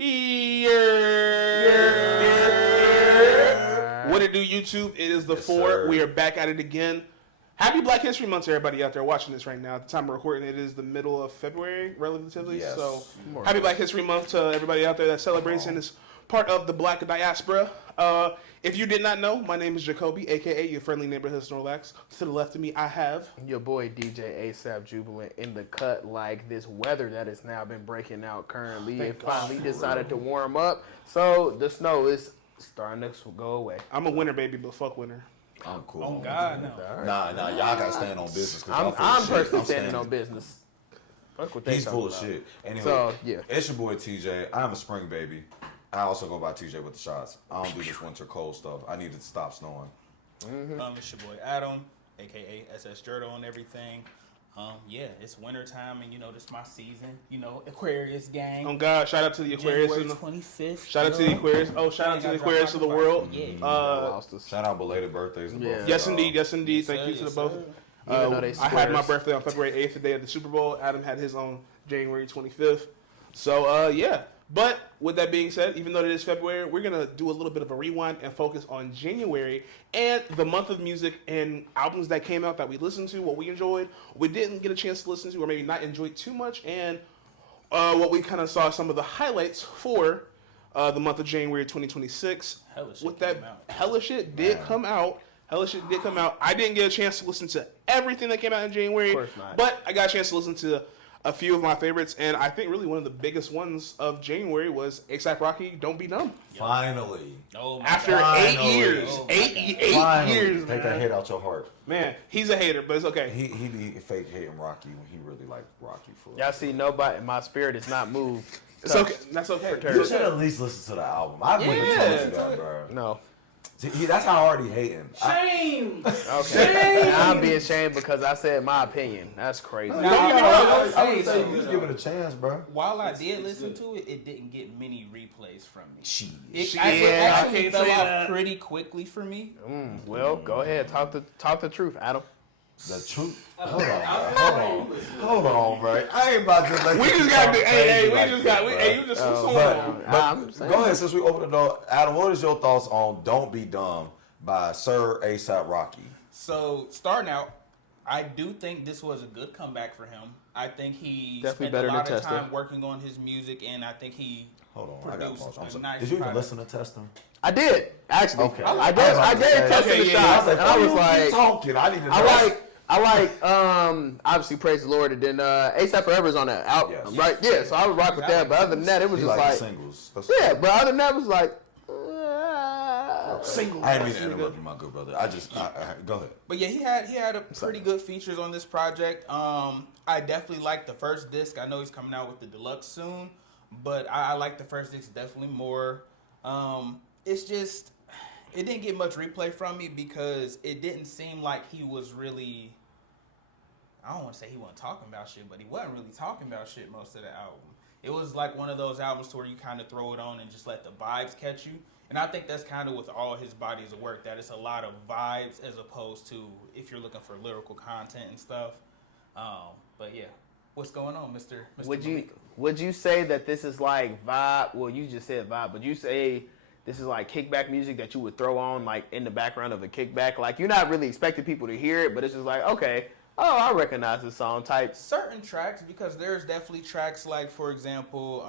What it do, YouTube? It is the Yes, 4. sir. We are back at it again. Happy Black History Month to everybody out there watching this right now. At the time of recording, it is the middle of February, relatively. Yes. So, happy Black History Month to everybody out there that celebrates and is part of the Black diaspora. If you did not know, my name is Jacoby, a.k.a. your friendly neighborhood Snorlax. To the left of me, I have... Your boy DJ ASAP Jubilant in the cut like this weather that has now been breaking out currently. It finally decided to warm up, so the snow is starting to go away. I'm a winter baby, but fuck winter. I'm cool. Oh, God, no. Nah, y'all gotta stand on business. I'm personally standing on business. Fuck what they He's full of about. shit. Anyway, So, yeah. It's your boy TJ. I'm a spring baby. I also go by TJ with the shots. I don't do this winter cold stuff. I need it to stop snowing. It's your boy Adam, aka SS Jurdo and everything. Yeah, it's wintertime and this my season. Aquarius gang. Oh God! Shout out to the Aquarius. January 25th. Shout out to the Aquarius. Oh, shout out to the Aquarius of the world. Yeah. Shout out belated birthdays to both. Yeah. Yes, indeed. Yes, indeed. Thank you to the both. Even though they I had my squares. birthday on February 8th, the day of the Super Bowl. Adam had his on January 25th. So, yeah. But with that being said, even though it is February, we're going to do a little bit of a rewind and focus on January and the month of music and albums that came out that we listened to, what we enjoyed, we didn't get a chance to listen to, or maybe not enjoyed too much, and what we kind of saw some of the highlights for the month of January 2026. Hella shit With that, came out. hella shit did come out. Hella shit did come out. I didn't get a chance to listen to everything that came out in January, Of course not. but I got a chance to listen to a few of my favorites, and I think really one of the biggest ones of January was A$AP Rocky, Don't Be Dumb. Finally. Oh my After God. Finally. 8 years. Oh my Eight Finally. years, Take man. that hate out your heart. Man, he's a hater, but it's okay. He be fake hating Rocky when he really like Rocky for Y'all see, nobody, my spirit is not moved. It's okay. That's okay. You should at least listen to the album. I wouldn't have told you that, bro. No. That's how hard he hating. Shame. Okay. Now I'm being shamed because I said my opinion. That's crazy. I would Hey, say so, you just give it a chance, bro. While I did listen to it, it didn't get many replays from me. Shit. It Yeah, I actually can't fell say off that. pretty quickly for me. Well, go ahead. Talk the truth, Adam. The truth. Hold on, bro. I ain't about to let We you just talk got to, crazy hey, we like just this, got, bro. hey, you just I'm saying. Go ahead, since we opened the door. Adam, what is your thoughts on Don't Be Dumb by Sir A$AP Rocky? So, starting out, I do think this was a good comeback for him. I think he Definitely spent better a than lot of Tester. time working on his music, and I think he Hold on, I got produced pause. a nice Did you even product. listen to Testing? I did actually. Okay. I gave Testing Okay, a yeah, shot, and I was like, I need to know. I like, obviously, praise the Lord, and then ASAP Forever's on that album, Yes. right? Yeah, so I would rock with that. But other than that, it was He just like like, the singles. yeah. But other than that, it was like, Single. I didn't mean to interrupt you, my good brother. I go ahead. But yeah, he had a pretty good features on this project. I definitely like the first disc. I know he's coming out with the deluxe soon, but I like the first disc definitely more. It's just it didn't get much replay from me because it didn't seem like he was really. I don't want to say he wasn't talking about shit, but he wasn't really talking about shit most of the album. It was like one of those albums to where you kind of throw it on and just let the vibes catch you. And I think that's kind of with all his bodies of work, that it's a lot of vibes as opposed to if you're looking for lyrical content and stuff. But yeah, what's going on, Mr. Would you say that this is like vibe? Well, you just said vibe, but you say this is like kickback music that you would throw on like in the background of a kickback? Like you're not really expecting people to hear it, but it's just like, okay, oh, I recognize this song type. Certain tracks, because there's definitely tracks like, for example,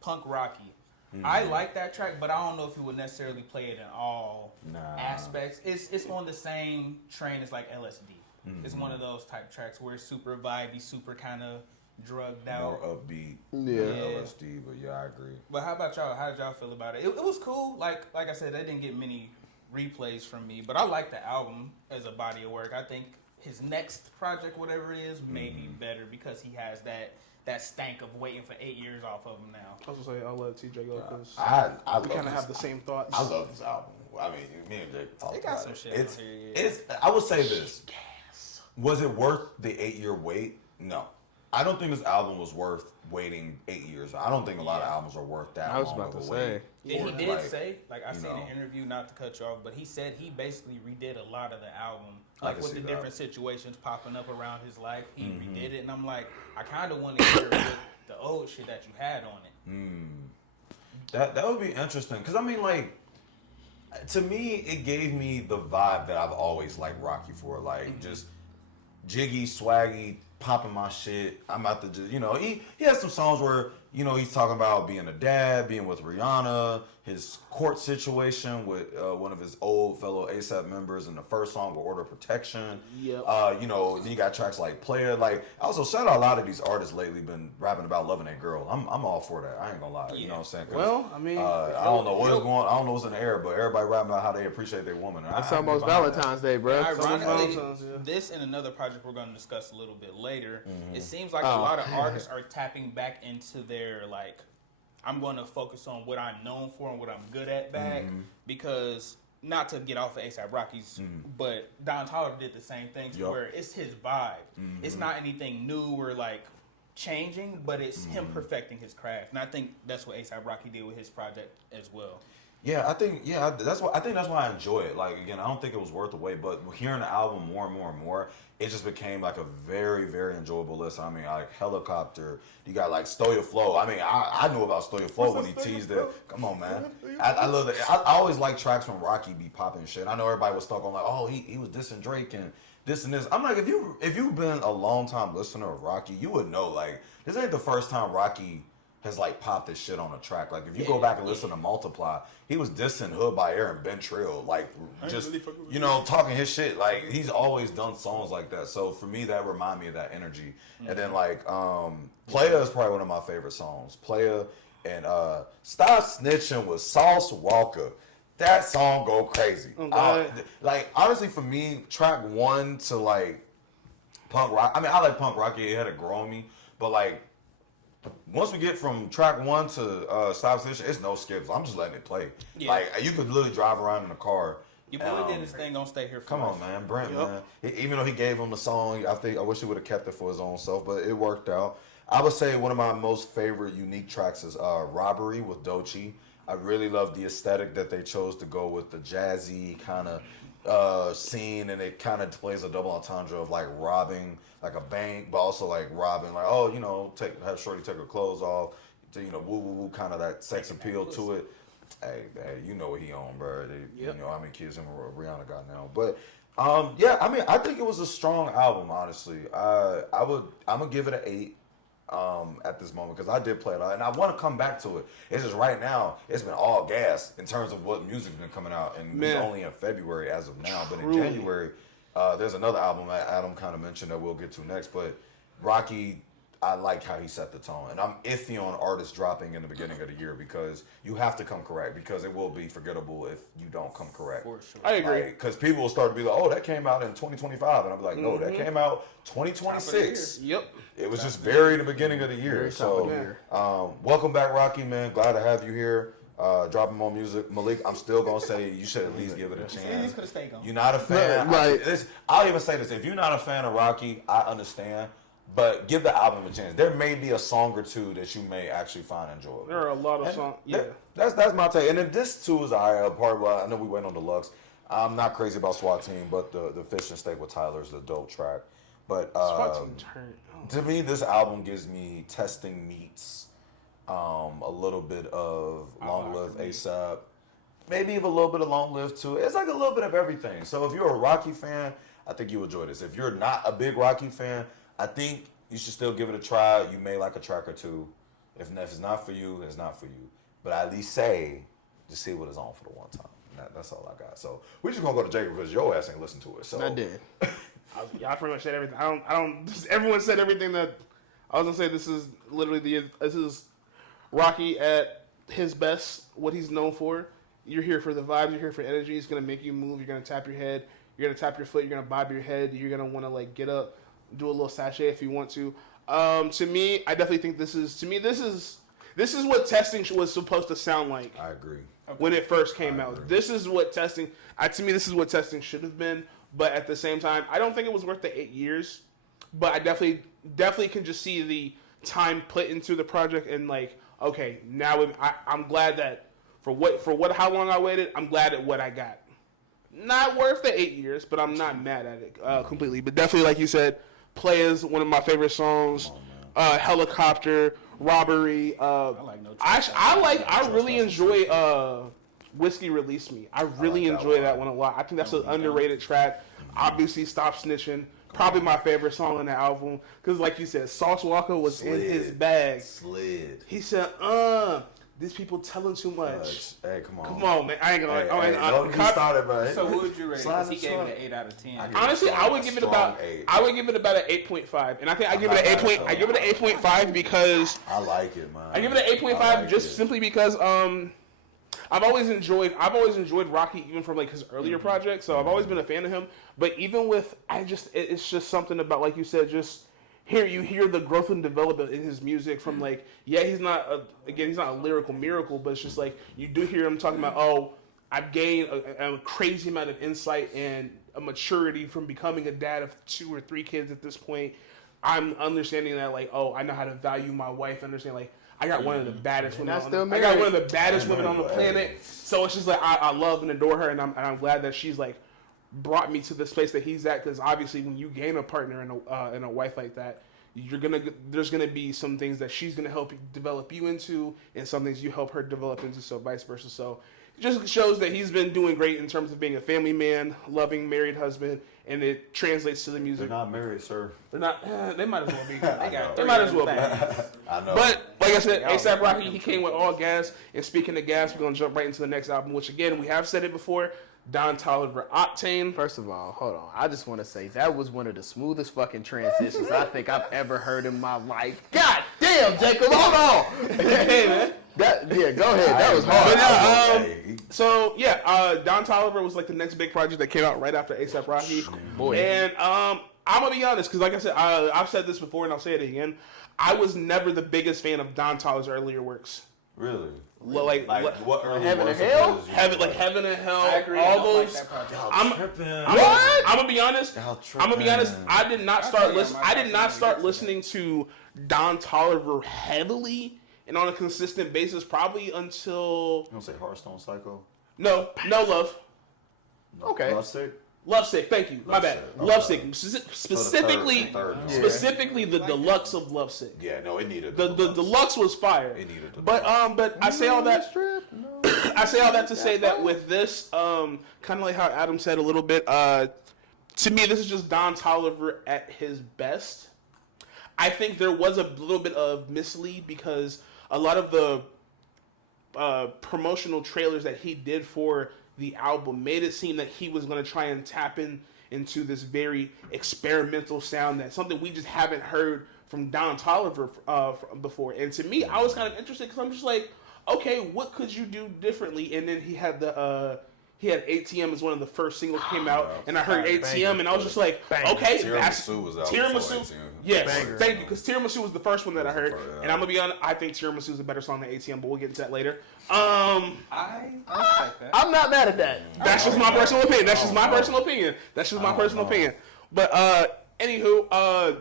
Punk Rocky. Mm-hmm. I like that track, but I don't know if he would necessarily play it in all aspects. It's on the same train as like LSD. Mm-hmm. It's one of those type tracks where it's super vibey, super kind of drugged out. More upbeat. Yeah. LSD, but yeah, I agree. But how about y'all? How did y'all feel about it? It was cool. Like I said, they didn't get many replays from me, but I like the album as a body of work. I think his next project, whatever it is, may be better because he has that stank of waiting for 8 years off of him now. I was gonna say I'll let TJ go because I we kind of have the same thoughts. I love this album. I mean, me and Jake talked They got about some it. shit It's, on here, yeah. it's. I would say this. Was it worth the 8-year wait? No. I don't think this album was worth waiting 8 years. I don't think a lot of albums are worth that I was long about of to a say. wait. Yeah, he did say, like I you seen know. an interview, not to cut you off, but he said he basically redid a lot of the album. I Like can with see the that. different situations popping up around his life, he redid it. And I'm like, I kind of want to hear what the old shit that you had on it. That would be interesting because I mean, like, to me, it gave me the vibe that I've always liked Rocky for, like just jiggy, swaggy, popping my shit. I'm about to just, he has some songs where, he's talking about being a dad, being with Rihanna, his court situation with one of his old fellow ASAP members in the first song with Order of Protection. Yep. Then you got tracks like Player. Like, also, shout out a lot of these artists lately been rapping about loving a girl. I'm all for that. I ain't gonna lie. You know what I'm saying? Well, I mean, I don't know what's going on. I don't know what's in the air, but everybody rapping about how they appreciate their woman. That's almost Valentine's Day, bro. Ironically, this and another project we're going to discuss a little bit later, it seems like a lot of artists are tapping back into their, like, I'm going to focus on what I'm known for and what I'm good at back, because, not to get off of A$AP Rocky's, but Don Toliver did the same thing to where it's his vibe. It's not anything new or, like, changing, but it's him perfecting his craft. And I think that's what A$AP Rocky did with his project as well. Yeah, I think that's why I enjoy it. Like, again, I don't think it was worth the wait, but hearing the album more and more and more, it just became like a very, very enjoyable list. I mean, like Helicopter, you got like Stow Your Flow. I mean, I knew about Stow Your Flow when he teased it. Come on, man. I love it. I always like tracks from Rocky be popping shit. I know everybody was stuck on like, oh, he was dissing Drake and this and this. I'm like, if you've been a long time listener of Rocky, you would know, like, this ain't the first time Rocky has like popped this shit on a track. Like, if you go back and listen to Multiply, he was dissing Hood by Air and Ben Trill, like, just talking his shit. Like, he's always done songs like that. So for me, that remind me of that energy. And then like Playa is probably one of my favorite songs. Playa and Stop Snitching with Sauce Walker. That song go crazy. Like, honestly, for me, track 1 to like punk rock. I mean, I like punk rock. It had to grow on me, but like, once we get from track 1 to Stop Snitching, it's no skips. I'm just letting it play. Yeah. Like, you could literally drive around in the car. Your boy did his thing, gonna stay here for Come on, man. Brent, man. Even though he gave him the song, I wish he would have kept it for his own self, but it worked out. I would say one of my most favorite unique tracks is Robbery with Doechii. I really love the aesthetic that they chose to go with, the jazzy kind of scene, and it kind of plays a double entendre of like robbing like a bank, but also like robbing, like, oh, have Shorty take her clothes off, to, woo woo woo, kind of that sex appeal to it. Hey, you know what he on, bro. You know how many kids him and Rihanna got now. But yeah, I mean, I think it was a strong album, honestly. I'm gonna give it an 8 at this moment, because I did play it out, and I want to come back to it. It's just right now, it's been all gas in terms of what music's been coming out, and we're only in February as of now. But in January, there's another album that Adam kind of mentioned that we'll get to next. But Rocky, I like how he set the tone, and I'm iffy on artists dropping in the beginning of the year, because you have to come correct, because it will be forgettable if you don't come correct. For sure. I agree. Because people will start to be like, oh, that came out in 2025, and I'll be like, no, that came out 2026. Yep. It was just very the beginning of the year. So, welcome back, Rocky, man. Glad to have you here. Dropping more music. Malik, I'm still going to say you should at least give it a chance. You're not a fan. Right. I'll even say this. If you're not a fan of Rocky, I understand. But give the album a chance. There may be a song or two that you may actually find enjoyable. There are a lot of songs. Yeah. That's my take. And then this too is a part where I know we went on Deluxe. I'm not crazy about SWAT Team, but the Fish and Steak with Tyler is the dope track. But SWAT Team turned. To me, this album gives me Testing meets a little bit of Long Live ASAP, maybe even a little bit of Long Live too. It's like a little bit of everything. So if you're a Rocky fan, I think you enjoy this. If you're not a big Rocky fan, I think you should still give it a try. You may like a track or two. If it's not for you, it's not for you. But I at least say, just see what it's on for the one time. That's all I got. So we're just gonna go to Jacob because your ass ain't listen to it. So I did. I pretty much said everything. I don't. Everyone said everything that I was gonna say. This is literally this is Rocky at his best. What he's known for. You're here for the vibes. You're here for energy. It's gonna make you move. You're gonna tap your head. You're gonna tap your foot. You're gonna bob your head. You're gonna want to like get up, do a little sachet if you want to. To me, I definitely think this is what testing was supposed to sound like. I agree. When it first came out, this is what testing. To me, this is what testing should have been. But at the same time, I don't think it was worth the 8 years. But I definitely can just see the time put into the project, and like, okay, now I'm glad that for how long I waited, I'm glad at what I got. Not worth the 8 years, but I'm not mad at it completely. But definitely, like you said, Play is one of my favorite songs. Helicopter, Robbery. like No Trust. I really enjoy Whiskey Release Me. I really enjoy that one a lot. I think that's an underrated track. Obviously, Stop Snitching. Probably my favorite song on the album. Because like you said, Sauce Walker was in his bag. He said, these people telling too much. Hey, come on. Come on, man. I ain't gonna Don't get started, man. So what would you rate? Because he gave it an 8 out of 10. Honestly, I would give it about an 8.5. And I think I give it an 8.5 because I like it, man. I give it an 8.5 just simply because I've always enjoyed Rocky even from like his earlier projects, so I've always been a fan of him. But even with it's just something about, like you said, just you hear the growth and development in his music from like, he's not a lyrical miracle, but it's just like you do hear him talking about, I've gained a crazy amount of insight and a maturity from becoming a dad of 2 or 3 kids at this point. I'm understanding that like, I know how to value my wife. Understand like I got one of the baddest women. I got one of the baddest women on the planet. So it's just like I love and adore her, and I'm glad that she's like brought me to the space that he's at. Because obviously, when you gain a partner and a wife like that, there's gonna be some things that she's gonna help develop you into, and some things you help her develop into. So vice versa. So it just shows that he's been doing great in terms of being a family man, loving married husband, and it translates to the music. They're not married, sir. They're not. They might as well be. They might as well be. I know. But like I said, A$AP Rocky, he came with all gas. And speaking of gas, we're gonna jump right into the next album, which again we have said it before. Don Toliver, Octane. First of all, hold on. I just want to say that was one of the smoothest fucking transitions I think I've ever heard in my life. God damn, Jacob, hold on. Hey man. Go ahead. That was hard. But Don Toliver was like the next big project that came out right after A$AP Rocky. Boy. And I'm gonna be honest, because like I said, I've said this before and I'll say it again. I was never the biggest fan of Don Toliver's earlier works. Really? Like what early Heaven works and Hell? of his you like? Heaven and Hell. I agree. All I don't those. like that project. I'm gonna be honest. I'm gonna be honest. I did not start listening to Don Toliver heavily and on a consistent basis probably until. You don't say Hearthstone Psycho? No, Love. Okay. Lovesick, thank you. My bad. Okay. Lovesick. Specifically the deluxe of Lovesick. Yeah, no, it needed The deluxe was fire. It needed the But I say all that I say all that to say that with this, kind of like how Adam said a little bit, to me this is just Don Toliver at his best. I think there was a little bit of mislead because a lot of the promotional trailers that he did for the album made it seem that he was going to try and tap into this very experimental sound, that something we just haven't heard from Don Toliver before. And to me, I was kind of interested because I'm just like, okay, what could you do differently? And then he had ATM as one of the first singles came out, and I heard ATM, and I was just like, okay, Tiramisu was out Tiramisu. Yes, thank you, because Tiramisu was the first one that I heard, and I'm gonna be honest, I think Tiramisu is a better song than ATM, but we'll get into that later. I respect that. I'm not mad at that. That's just my personal opinion. That's just my personal opinion. But anywho,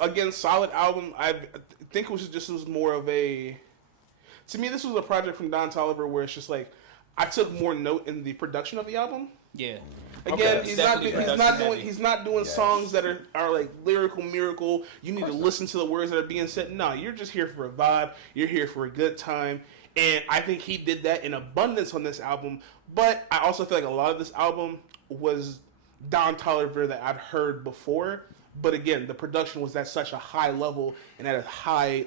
again, solid album. I think it was more of a. To me, this was a project from Don Toliver where it's just like I took more note in the production of the album. Yeah. Again, Okay. he's not doing songs that are like lyrical miracle. You need to listen to the words that are being said. No, you're just here for a vibe. You're here for a good time. And I think he did that in abundance on this album. But I also feel like a lot of this album was Don Toliver that I've heard before. But again, the production was at such a high level and at a high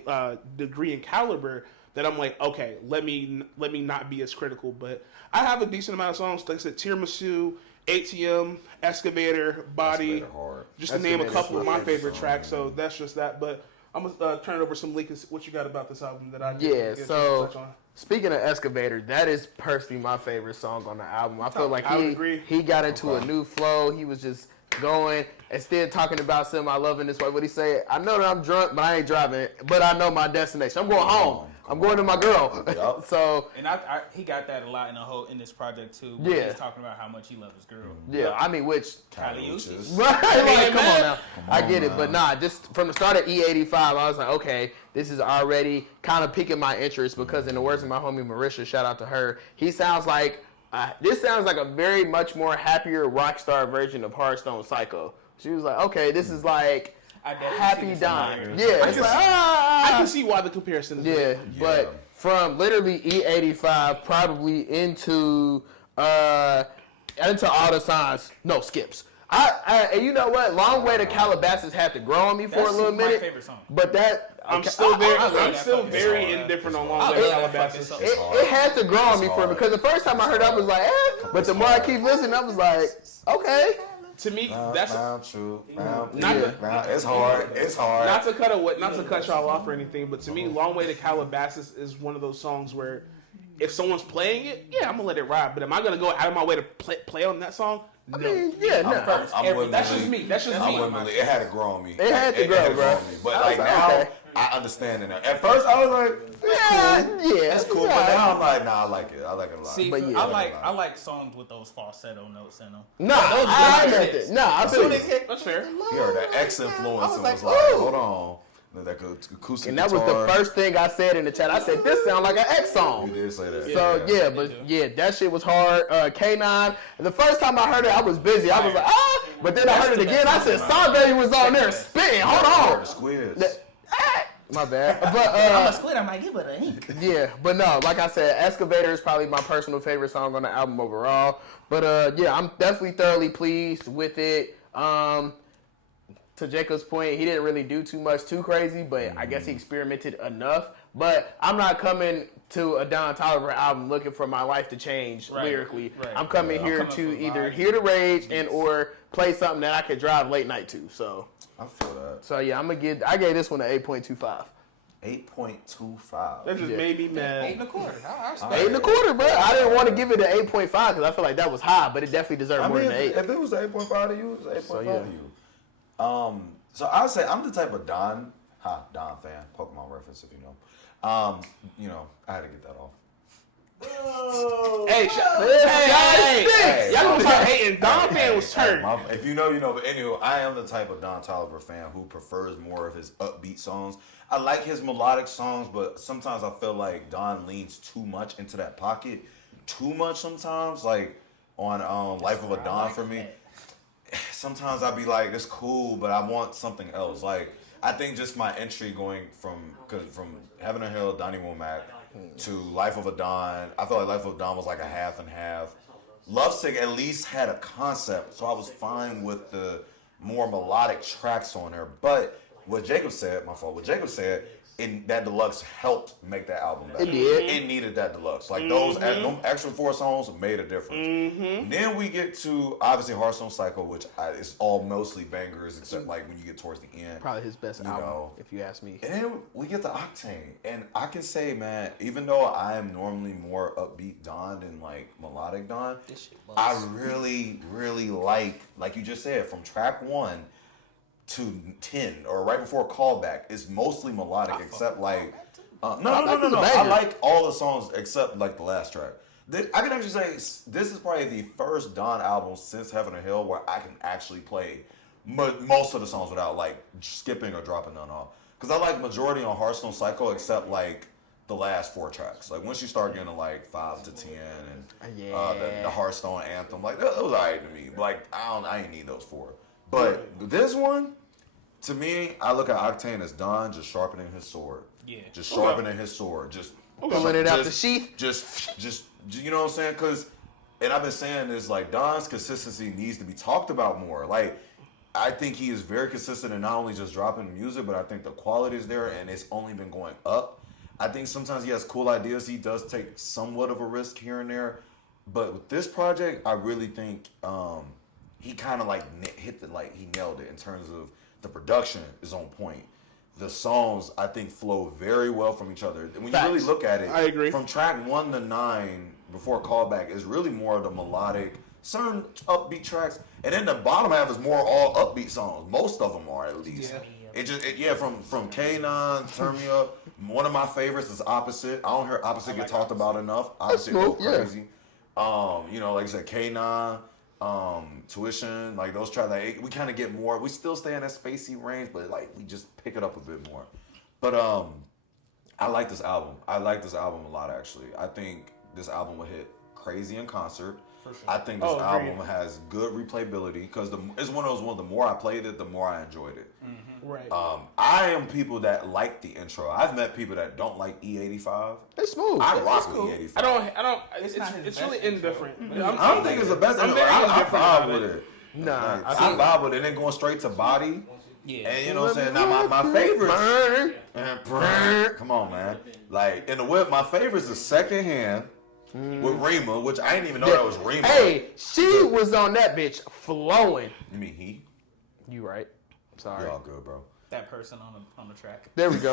degree and caliber that I'm like, okay, let me not be as critical. But I have a decent amount of songs. Like I said, Tiramisu, ATM, Excavator, Body, just to name a couple of my favorite tracks. So that's just that. But I'm gonna turn it over to some leakers. What you got about this album that I Yeah, get so touch on? Speaking of Excavator, that is personally my favorite song on the album. I feel like I would agree. he got into a new flow. He was just going, instead talking about something I love in this way. What he say? I know that I'm drunk, but I ain't driving, but I know my destination. I'm going home. I'm going to my girl. Yep. So And he got that a lot in this project too. Yeah. He's talking about how much he loves his girl. yeah, I mean, which Kylie Uchis. right? Like, come on now. Come I on get it, now. but nah. Just from the start of E85, I was like, okay, this is already kind of piquing my interest because, in the words of my homie Marisha, shout out to her, he sounds like this sounds like a very much more happier rock star version of Hearthstone Psycho. She was like, okay, this is like. I definitely Happy see this Dime. scenario. Yeah, I it's can like, see- I ah. can see why the comparison is Yeah, there. but from literally E85 probably into all the signs, no skips. And you know what? Long Way to Calabasas had to grow on me for That's a little my minute. favorite song. But that I'm still very, I- I'm still that very fucking song. indifferent on It's Long hard. Way to I love that Calabasas. fucking it, song. it had to grow on me It's for it hard. because the first time I heard it, I was like, But the more I keep listening, I was like, okay. To me, that's true. Not It's hard. It's hard. not to cut y'all off or anything, but to me, Long Way to Calabasas is one of those songs where if someone's playing it, yeah, I'm gonna let it ride. But am I gonna go out of my way to play on that song? No. I mean, yeah, no. That's just me. That's just I'm me. with Malik. It had to grow on me. It had to grow, bro. on me. But I like was like, now, okay. I understand it now. At first, I was like, it's cool. yeah. But now I'm like, nah, I like it. I like it a lot. See, But yeah. I like songs with those falsetto notes in them. Nah, Those are I good meant shits. it. Nah, I feel you. That's fair. You heard that X influence and like, was like, ooh. hold on. That acoustic And that was the guitar. first thing I said in the chat. I said, this sounds like an X You song. did say that. So yeah, but yeah, that shit was hard. K9. The first time I heard it, I was busy. I was like, ah. But then I heard it again. I said, Starberry was on there spitting. Hold on. Squids. My bad. But I'm a squid. I might give it a ink. yeah, but no, like I said, Excavator is probably my personal favorite song on the album overall. But yeah, I'm definitely thoroughly pleased with it. To Jacob's point, he didn't really do too much too crazy, but I guess he experimented enough. But I'm not coming to a Don Toliver album looking for my life to change lyrically. Right. I'm coming here coming to for either vibes. hear the rage and or play something that I could drive late night to. So I feel that. yeah, I gave this one an 8.25. 8.25. That just Yeah. made me mad. 8 1/4. I respect 8.25, bro. I didn't want to give it an 8.5 because I feel like that was high, but it definitely deserved I more mean, than an 8. if it was 8.5 to you, it was 8.5 So, yeah. to you. So I'll say I'm the type of Don fan, Pokemon reference if you know. I had to get that off. Hey, y'all gonna start hating. Don fan was turned. If you know, you know. But anyway, I am the type of Don Toliver fan who prefers more of his upbeat songs. I like his melodic songs, but sometimes I feel like Don leans too much into that pocket. Too much sometimes, like on Life of a Don for me. Sometimes I'd be like, it's cool, but I want something else. Like, I think just my entry going from Heaven and Hell, Donnie Womack, to Life of a Don, I felt like Life of a Don was like a half and half. Lovesick at least had a concept, so I was fine with the more melodic tracks on there. But what Jacob said, that deluxe helped make that album better. It did. It needed that deluxe. Like those extra 4 songs made a difference. Then we get to obviously Hearthstone Cycle, which is all mostly bangers, except like when you get towards the end. Probably his best You album, know. if you ask me. And then we get to Octane, and I can say, man, even though I am normally more upbeat Don than like melodic Don, This shit I busts. really, really like you just said, from track 1 to 10 or right before Callback, it's mostly melodic, except like no. I like all the songs except like the last track. I can actually say this is probably the first Don album since Heaven and Hell where I can actually play most of the songs without like skipping or dropping none off. Because I like majority on Hearthstone Cycle except like the last 4 tracks. Like once you start getting to like 5 to 10 and the Hearthstone anthem, like those are alright to me. But like I ain't need those 4. But this one, to me, I look at Octane as Don just sharpening his sword. Yeah. Just sharpening his sword. Just Pulling it out the sheath. Just you know what I'm saying? Because, and I've been saying this, like Don's consistency needs to be talked about more. Like, I think he is very consistent in not only just dropping music, but I think the quality is there and it's only been going up. I think sometimes he has cool ideas. He does take somewhat of a risk here and there. But with this project, I really think he kind of like he nailed it in terms of the production is on point. The songs, I think, flow very well from each other. When you really look at it, I agree. From track 1 to 9 before Callback is really more of the melodic, certain upbeat tracks, and then the bottom half is more all upbeat songs. Most of them are, at least. From K9, Turn Me Up. One of my favorites is Opposite. I don't hear Opposite get talked about enough. Opposite go smooth, yeah. crazy. Like I said, K9. Tuition, like those tracks, like we kind of get more. We still stay in that spacey range, but like we just pick it up a bit more. But I like this album. I like this album a lot, actually. I think this album will hit crazy in concert. For sure. I think this album has good replayability because it's one of those ones. The more I played it, the more I enjoyed it. Right. I am people that like the intro. I've met people that don't like E85. It's smooth. I rock cool. with E85. I don't. It's It's, not his it's best really intro. indifferent. I don't think it's the best. I'm I very indifferent vibe about with it. it. Nah, Like, I I think- vibe with it. Then going straight to body. Yeah. And you know what I'm saying? Now my favorites. Come on, man. Like in the whip, my favorites is Second Hand with Rima, which I didn't even know that was Rima. Hey, she was on that bitch flowing. You mean he? You right. Sorry. Y'all good, bro. That person on the track. There we go.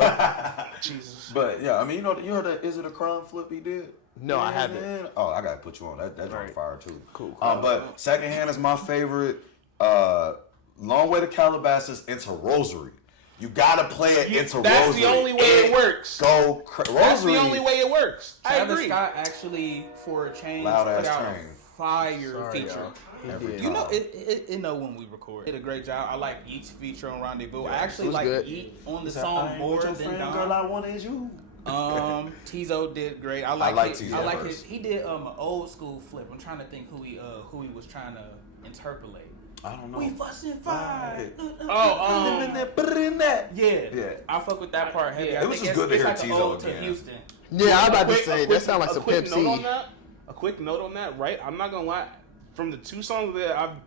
Jesus. But yeah, I mean, you heard that Is It a Crime flip he did? No, I Yeah, haven't. man. Oh, I gotta put you on. That joint Right. fire too. Cool. But Second Hand is my favorite. Long Way to Calabasas into Rosary. You gotta play it into That's Rosary. the only way it works. Rosary. That's the only way it works. I Travis agree. Scott actually, for a change, Loud put ass out train. a fire Sorry, feature. y'all. He Every did. You know, it know when we record. Did a great job. I like Yeet's feature on Rendezvous. I actually it was like good. Yeet on the I song ain't more with your than friend, Don. girl, I want is you. Tizo did great. I like Tizo I like verse. his. He did an old school flip. I'm trying to think who he was trying to interpolate. I don't know. We fussing fight. Put it in that. Yeah. Yeah. I fuck with that part heavy. Yeah. I It was think just good to it's hear like Tizo an ode to again. Houston. Yeah, I'm about to quick- say a that sounds like a some quick Pimp note C. on that. A quick note on that, right? I'm not gonna lie. From the two songs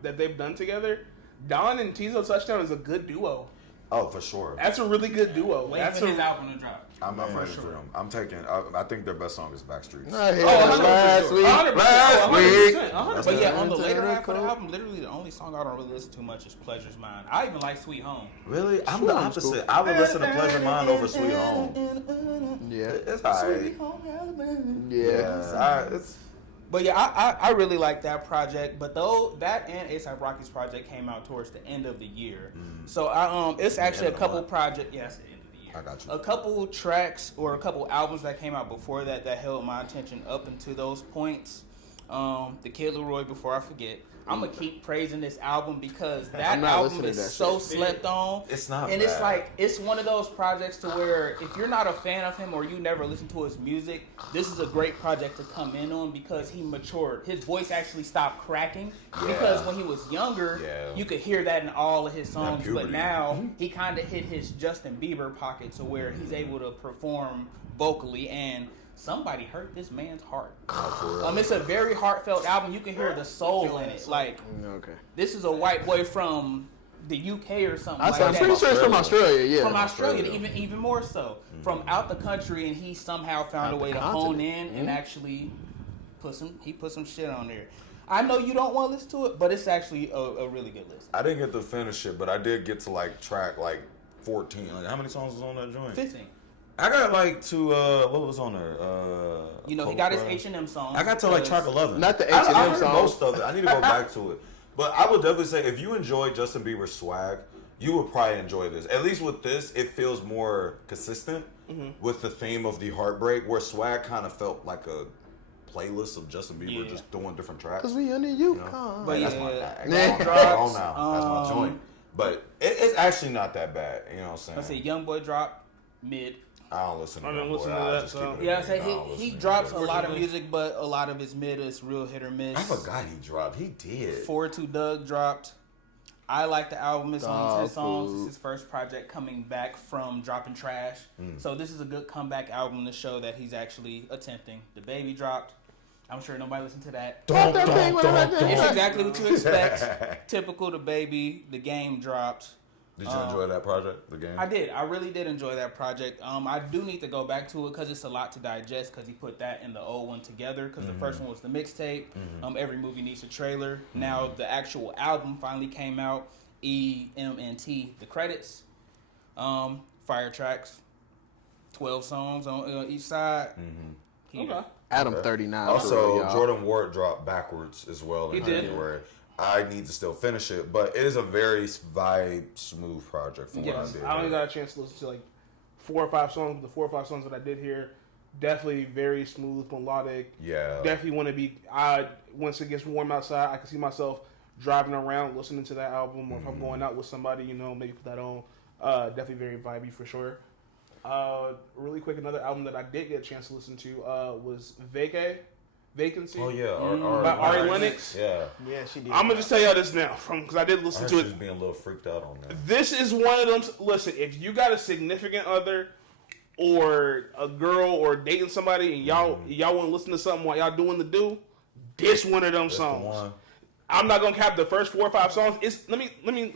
that they've done together, Don and Tizo Touchdown is a good duo. Oh, for sure. That's a really good duo. Wait That's for a his album to drop. I'm ready for them. I'm taking. I think their best song is Backstreets. I hear Oh, that 100%. last week. 100%. Last Oh, week. 100%. 100%. But yeah, on the later Turn half of the cool. album, literally the only song I don't really listen to much is Pleasure's Mine. I even like Sweet Home. Really? I'm Sweet the Home's opposite. cool. I would listen to Pleasure Mind over Sweet Home. Yeah. It's alright. Yeah. It's But yeah, I really like that project. But though that and A$AP Rocky's project came out towards the end of the year, so it's actually a end of the couple month. projects. Yes, the end of the year. I got you. A couple tracks or a couple albums that came out before that held my attention up until those points. The Kid Leroy, Before I Forget. I'm gonna keep praising this album because that I'm not album listening to is that so shit. slept on. It's not and it's bad. like it's one of those projects to where if you're not a fan of him or you never listen to his music, this is a great project to come in on because he matured. His voice actually stopped cracking because when he was younger, Yeah. you could hear that in all of his songs. But puberty. now he kind of hit his Justin Bieber pocket to where he's able to perform vocally and. Somebody hurt this man's heart. It's a very heartfelt album. You can hear the soul in it. Like Okay. this is a white boy from the UK or something like I'm that. pretty sure it's from Australia. Yeah. From Australia, Australia. even more so. From out the country, and he somehow found Out a way the to hone continent. in and actually put some shit on there. I know you don't want to listen to it, but it's actually a really good list. I didn't get to finish it, but I did get to like track like 14. Like how many songs was on that joint? 15. I got like to what was on there? You know, he got his H&M songs. I got to like because- track 11. Not the I H&M heard songs. most of it. I need to go back to it. But I would definitely say if you enjoy Justin Bieber's swag, you would probably enjoy this. At least with this, it feels more consistent with the theme of the heartbreak, where swag kind of felt like a playlist of Justin Bieber Yeah. just doing different tracks. Cause we under You you. know? But That's yeah, my that bag. dropped, Come on now. That's my joint. But it's actually not that bad. You know what I'm saying? I say Young Boy drop mid. I don't listen to I don't Young listen Boy. to I that, just so- keep it Yeah, I in say there. I don't he listen to drops a him. lot of music, but a lot of his mid is real hit or miss. I forgot he dropped. He did. Forward to Doug dropped. I like the album. It's only 10 Dog songs. food. It's his first project coming back from dropping trash. So this is a good comeback album to show that he's actually attempting. The Baby dropped. I'm sure nobody listened to that. Pop that thing with It's exactly what you expect. Typical The Baby. The Game dropped. Did you enjoy that project, the game? I did. I really did enjoy that project. I do need to go back to it because it's a lot to digest because he put that and the old one together because the first one was the mixtape. Every movie needs a trailer. Now the actual album finally came out. EMNT, the credits. Fire tracks. 12 songs on each side. Here. Okay. Adam 39. for Also, real, y'all. Jordan Ward dropped backwards as well in He did. January. I need to still finish it, but it is a very vibe smooth project from what I Yes, did. I only got a chance to listen to like 4 or 5 songs. The 4 or 5 songs that I did hear, definitely very smooth, melodic. Yeah. Definitely want to be. Once it gets warm outside, I can see myself driving around listening to that album, or if I'm going out with somebody, you know, maybe put that on. Definitely very vibey for sure. Really quick, another album that I did get a chance to listen to was Vacay Vacancy. Oh yeah, By Ari Lennox. Yeah, Yeah, she did. I'm gonna just tell y'all this now, because I did I listen heard to she it. was being a little freaked out on that. This is one of them. Listen, if you got a significant other or a girl or dating somebody and y'all want to listen to something while y'all doing the do, this one of them That's the songs. one. I'm not gonna cap the first 4 or 5 songs. It's let me.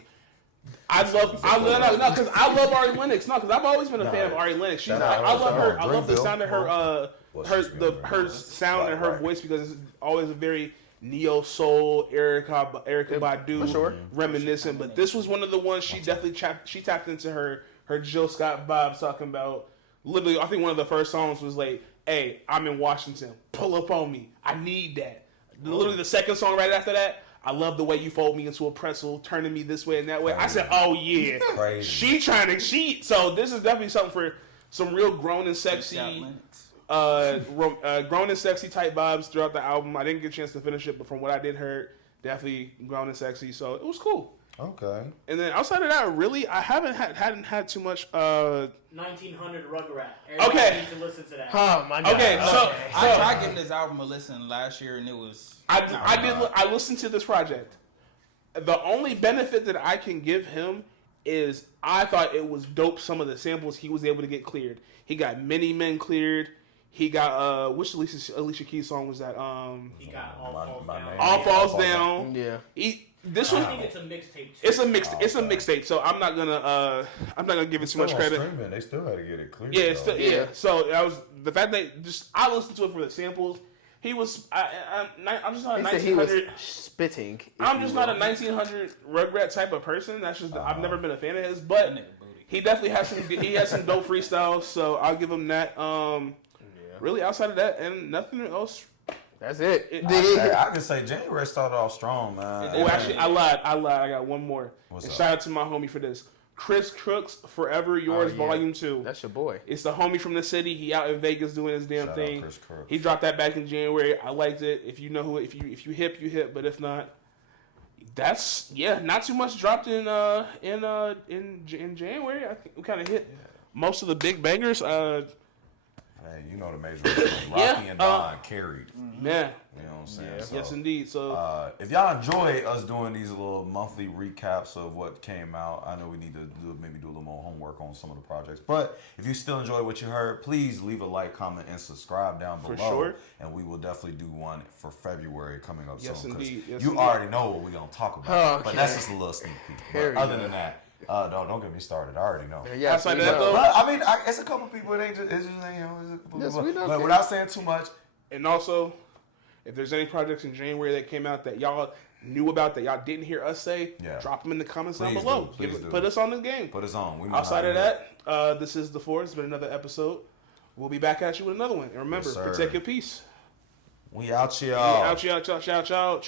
Because I love Ari Lennox. No, because I've always been a fan of Ari Lennox. She's, I love her. I love the sound of her. Her sound and her voice, because it's always a very neo soul, Erica Badu, for sure, reminiscent. But this was one of the ones she definitely tapped into her Jill Scott vibes, talking about literally. I think one of the first songs was like, "Hey, I'm in Washington. Pull up on me. I need that." Literally the second song right after that. I love the way you fold me into a pretzel, turning me this way and that way. I said, "Oh yeah, Crazy. she trying to cheat." So this is definitely something for some real grown and sexy, grown and sexy type vibes throughout the album. I didn't get a chance to finish it, but from what I did heard, definitely grown and sexy. So it was cool. Okay. And then outside of that, really, I hadn't had too much. 1900 Rugrat. Everybody Okay. needs to listen to that. Oh my god. Okay, so I tried giving this album a listen last year, and it was. I listened to this project. The only benefit that I can give him is I thought it was dope. Some of the samples he was able to get cleared. He got Many Men cleared. He got which Alicia Keys song was that? He got All Falls Down. All Falls Down. Yeah. This I was. think it's a mixtape too. It's a mixtape. So I'm not gonna give it too much credit. Streaming. They still had to get it clear. Yeah, it's still, yeah. So that was the fact that just I listened to it for the samples. He was. I'm just not a He said he was 1900. spitting. I'm just not a 1900 Rugrat type of person. That's just I've never been a fan of his, but he definitely has some. He has some dope freestyles, so I'll give him that. Really, outside of that, and nothing else. That's it. I can say January started off strong, man. Oh, actually, I lied. I got one more. What's and up? shout out to my homie for this. Chris Crooks, Forever Yours, yeah. Volume 2. That's your boy. It's the homie from the city. He out in Vegas doing his damn Shout out thing. Chris Crooks. He dropped that back in January. I liked it. If you know who, if you hip, you hip. But if not, that's not too much dropped in January. I think we kind of hit most of the big bangers. Hey, you know the major Rocky and Don carried. Man, You know what I'm saying? Yeah. So, yes indeed. So if y'all enjoy us doing these little monthly recaps of what came out, I know we need to maybe do a little more homework on some of the projects. But if you still enjoy what you heard, please leave a like, comment, and subscribe down below. For sure. And we will definitely do one for February coming up Yes, soon. 'Cause indeed. Yes, you indeed. already know what we're gonna talk about. Okay. But that's just a little sneak peek. Here But we other go. than that, don't get me started. I already know. Yes, Outside we of that, know. though, But I mean, it's a couple people. It ain't just, it's just you know. It's a couple Yes, people. we know. But without saying too much, and also, if there's any projects in January that came out that y'all knew about that y'all didn't hear us say, Yeah. drop them in the comments down Please below. do. Please do. Put us on the game. put us on. We know Outside how of to do it. that, this is The Four. It's been another episode. We'll be back at you with another one. And remember, Yes, sir. protect your peace. We out, y'all. Out, y'all.